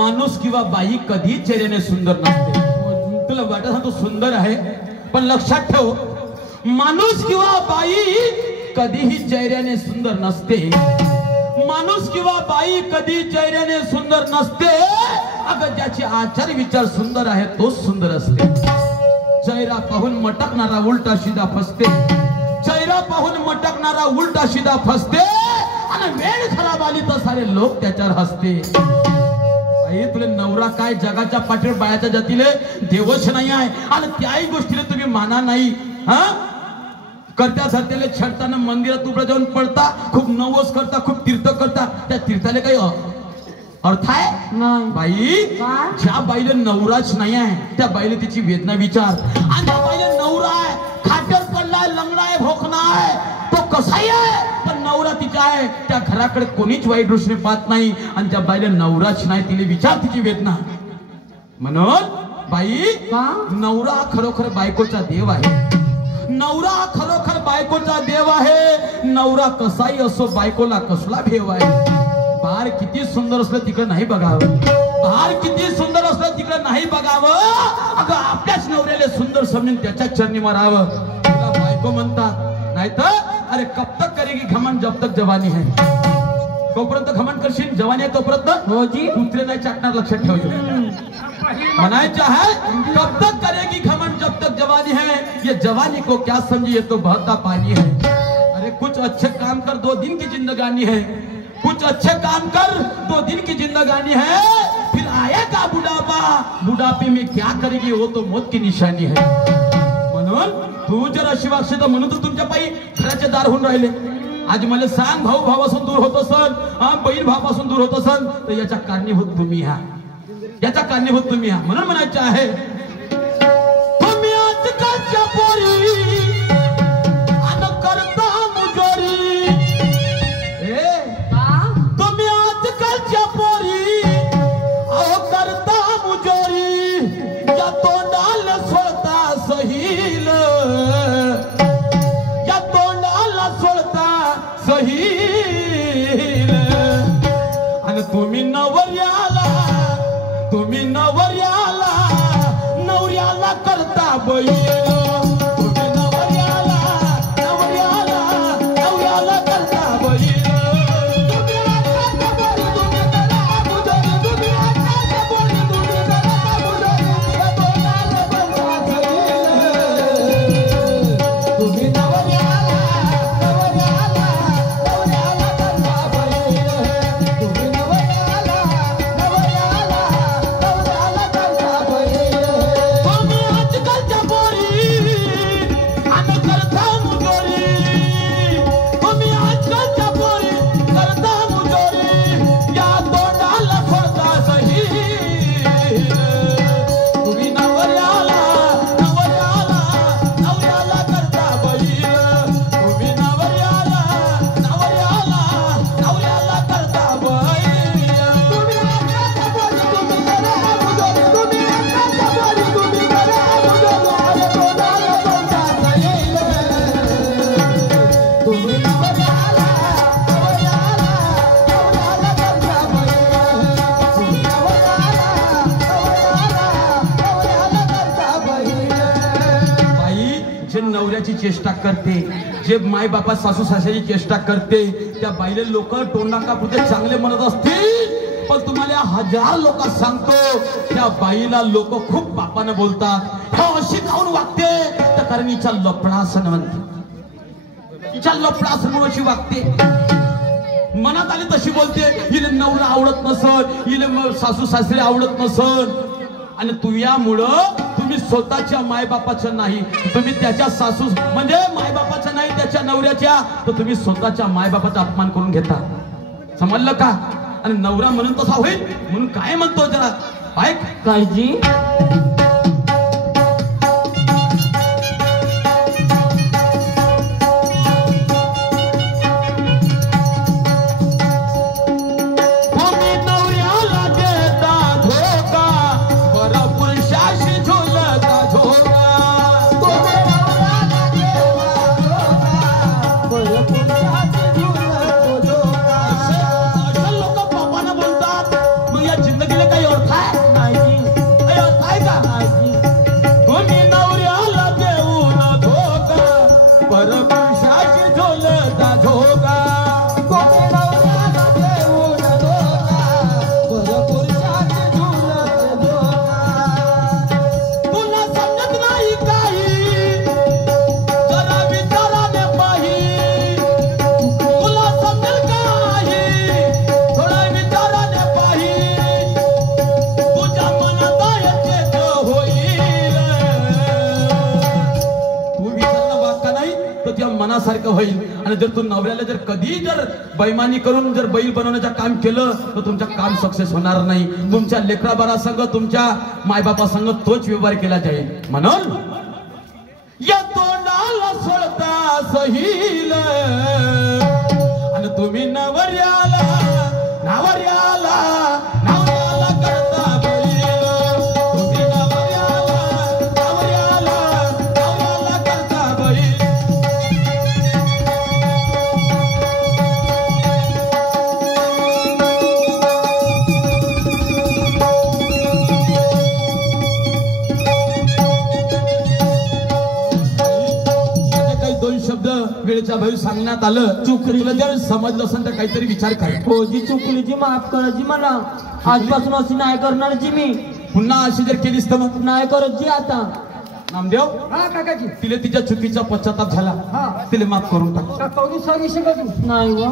माणूस किंवा बाई कधी चेहऱ्याने सुंदर नसते. तुला वाटत तो सुंदर आहे, पण लक्षात ठेव, माणूस किंवा बाई कधीही चेहऱ्याने सुंदर नसते. माणूस किंवा बाई कधी चेहऱ्याने सुंदर नसते. अगं ज्याचे आचार विचार सुंदर आहे तोच सुंदर असते. चेहरा पाहून मटकणारा उलटा सीधा फसते. चेहरा पाहून मटकणारा उलटा सीधा फसते. आणि वेळ खराब आली तर सारे लोक त्याच्यावर हसते. आई तुला नवरा काय जगाच्या पाठीवर बायाच्या जातीले देवच नाही आहे. आणि त्याही गोष्टीला तुम्ही माना नाही. हा करत्या धरत्याले छडताना मंदिरात उभं जाऊन पडता, खूप नवस करता, खूप तीर्थ करता. त्या तीर्थाले काही अर्थ आहे बाई? ज्या बाईला नवराच नाही आहे त्या बाईला तिची वेदना विचार. आणि त्या बाईला नवरा आहे, खाट्यावर पडलाय, लंगडा आहे, भोकणा आहे, तो कसाही आहे, पण नवरा तिचा आहे. त्या घराकडे कोणीच वाईट दृष्टीने पाहत नाही. आणि त्या बाईला नवराच नाही, तिला विचार तिची वेदना. म्हणून बाई, नवरा खरोखर बायकोचा देव आहे. नवरा खरोखर बायकोचा देव आहे. नवरा कसाही असो, बायकोला कसला भेव आहे. बार किती सुंदर असलं तिकडे नाही बघावं. बार किती सुंदर असलं तिकडे नाही बघावं. अगं आपल्याच नवऱ्याला सुंदर समजून त्याच्या चरणी मारावं. तुला बायको म्हणतात, नाहीतर अरे कब तक करेगी घमंड जब तक जवानी है. तोपर्यंत घमंड करशील, जवानी आहे तोपर्यंत हो जी दुसरे नाही चाटणार. लक्षात ठेवतो मनायचा है, कब तक करेगी घमंड जब तक जवानी है. ये जवानी को क्या समझी, ये तो बहता पानी है. अरे कुछ अच्छे काम कर, 2 दिन की जिंदगानी है. कुछ अच्छे काम कर, 2 दिन की जिंदगानी है. फिर आएगा बुढ़ापा, बुढ़ापे में क्या करेगी, वो तो मौत की निशानी है. म्हणून तू जर अशी वागशील तर म्हणून तर तुमच्या पायी घराचे दार होऊन राहिले. आज मला सांग, भाऊ भावापासून दूर होत असन, बहीण भावापासून दूर होत असन, तर याच्या कारणीभूत तुम्ही हा, याचा कारणीभूत तुम्ही हा. म्हणून म्हणायचं आहे, तुम्ही आजकालच्या पोरी अन करता मुजोरी. तुम्ही आजकालच्या पोरी अहो करता मुजोरी. या तोंडाला सोडता सहील, या तोंडाला सोडता सहील. आणि तुम्ही नवऱ्याला, तुम्ही नवऱ्याला, नवऱ्याला करता बैल. तुम्ही नवऱ्याला, नवऱ्याला, नवऱ्याला करता बैल. तुम्ही आजकालच्या पोरी, तुम्ही करा मुजोरी. तुम्ही आजकालच्या पोरी, तुम्ही करा मुजोरी. या तोंडाला सोडता सहील. तुम्ही नवऱ्याला, नवऱ्याला, नवऱ्याला करता बैल. तुम्ही नवऱ्याला, नवऱ्याला, नवऱ्याला करता बैल. तुम्ही आजकालच्या पोरी आणि करता मुजोरी. तुम्ही आजकालच्या पोरी करता मुजोरी. या तोंडाला सोडता सहील. तुम्ही नवऱ्याला, नवऱ्याला, नवऱ्याला करता बैल. तुम्ही नवऱ्याला, नवऱ्याला, नवऱ्याला करता बैल. तुम्ही आजकालच्या पोरी, तुम्ही करा मुजोरी. तुम्ही आजकालच्या पोरी, तुम्ही करा मुजोरी. या तोंडाला सोडता सहील. तुम्ही नवऱ्याला, नवऱ्याला, नवऱ्याला करता बैल. तुम्ही नवऱ्याला, नवऱ्याला, नवऱ्याला करता बैल. बाई जे नवऱ्याची चेष्टा करते, जे माय बापा सासू सासऱ्याची चेष्टा करते, त्या बाईले लोक तोंडा कापुते चांगले म्हणत असतील, पण तुम्हाला 1000 लोक सांगतो, त्या बाईला लोक खूप बापाने बोलतात. हा अशी काऊन वागते, तर कारण हिचा लफडा असं म्हणते. हिचा लफडा असं म्हणून अशी वागते. मनात आली तशी बोलते. हिला नवरा आवडत नसल, हिला सासू सासरे आवडत नसल. आणि तुझ्यामुळं तुम्ही स्वतःच्या मायबापाचं नाही, तुम्ही त्याच्या सासू म्हणजे मायबापाचं नाही, त्याच्या नवऱ्याच्या, तर तुम्ही स्वतःच्या मायबापाचा अपमान करून घेता. समजलं का? आणि नवरा म्हणून तसा होईल म्हणून काय म्हणतो जरा ऐक. काय जी लोक बापाना बोलतात, मग या जिंदगीला काही होईल. आणि जर तू नवऱ्याला जर कधी जर बैमानी करून जर बैल बनवण्याचं काम केलं तर तुमचं काम सक्सेस होणार नाही. तुमच्या लेकराबारा संग तुमच्या मायबापा संग तोच व्यवहार केला जाईल. म्हणून या तोंडाला सोडता सहील आणि तुम्ही नवऱ्याला नवऱ्याला नवऱ्याला करता बैल. तुम्ही नवऱ्याला नवऱ्याला नवऱ्याला करता बैल. शब्द वेळेच्या भाई सांगण्यात आलं. चुकलं जर समजलं असेल तर काहीतरी विचार कर. हो जी चुकली जी माफ करा जी मला. आजपासून अशी नाही करणार जी मी. पुन्हा अशी जर केलीस तर मग नाही करत जी आता. नामदेव हा काकाजी. तिला तिच्या चुकीचा पश्चाताप झाला. तिला माफ करून टाक. सर्व्हिसिंग करू. नाही वा.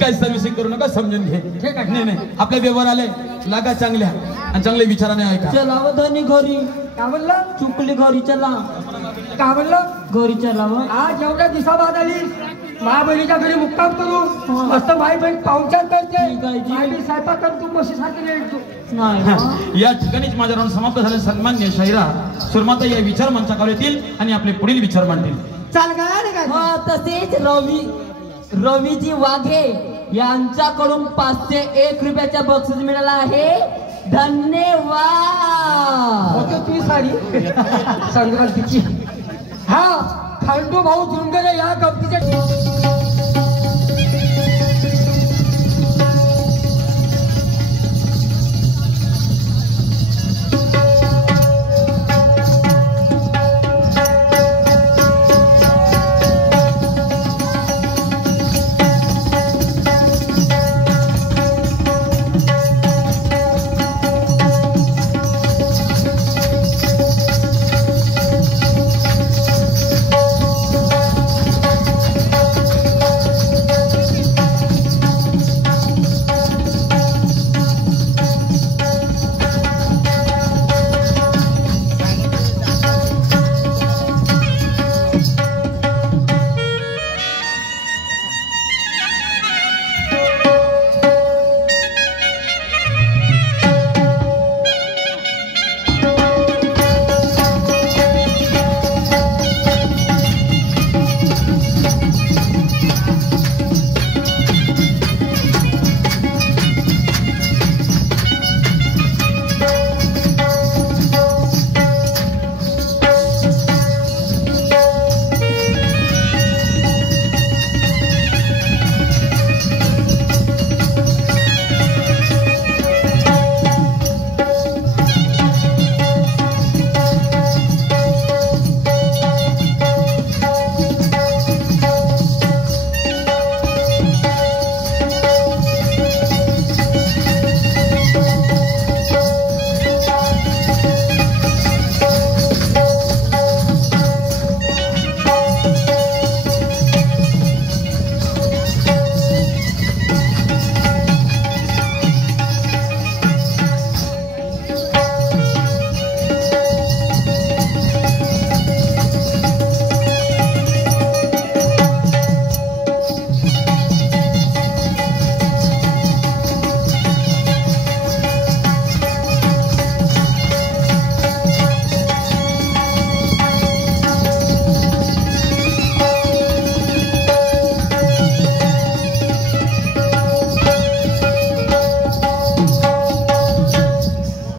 काय सर्व्हिसिंग करू नका, समजून घे. ठीक आहे. नाही नाही आपल्या व्यवहार आले लागा चांगल्या आणि चांगल्या विचाराने ऐका. चलाव धनी घरी. काय म्हणलं? चुकली घरी चला. काय म्हणलं? घरी चलाव. आज एवढ्या दिवसाबाद आली माय बहिणीच्या घरी मुक्काम करू. मस्त माई बहीण पाहुणचार करते. ठीक आहे जी. माई बहीण स्वयंपाक कर तू म्हशी सारखी रेटतो. नाही वा. या ठिकाणीच माझ्या राऊंड समाप्त झाले. सन्मान्य शाहिरा सुरमाता या विचार मंचावर येतील आणि आपले पुढील विचार मांडतील. चाल काय हा तसेच रवीजी वाघे यांच्याकडून 501 रुपयाचा बक्षीस मिळाला आहे. धन्यवाद. तुझी साडी संक्रांतीची. हा खंडू भाऊ झुंगरे या गमतीच्या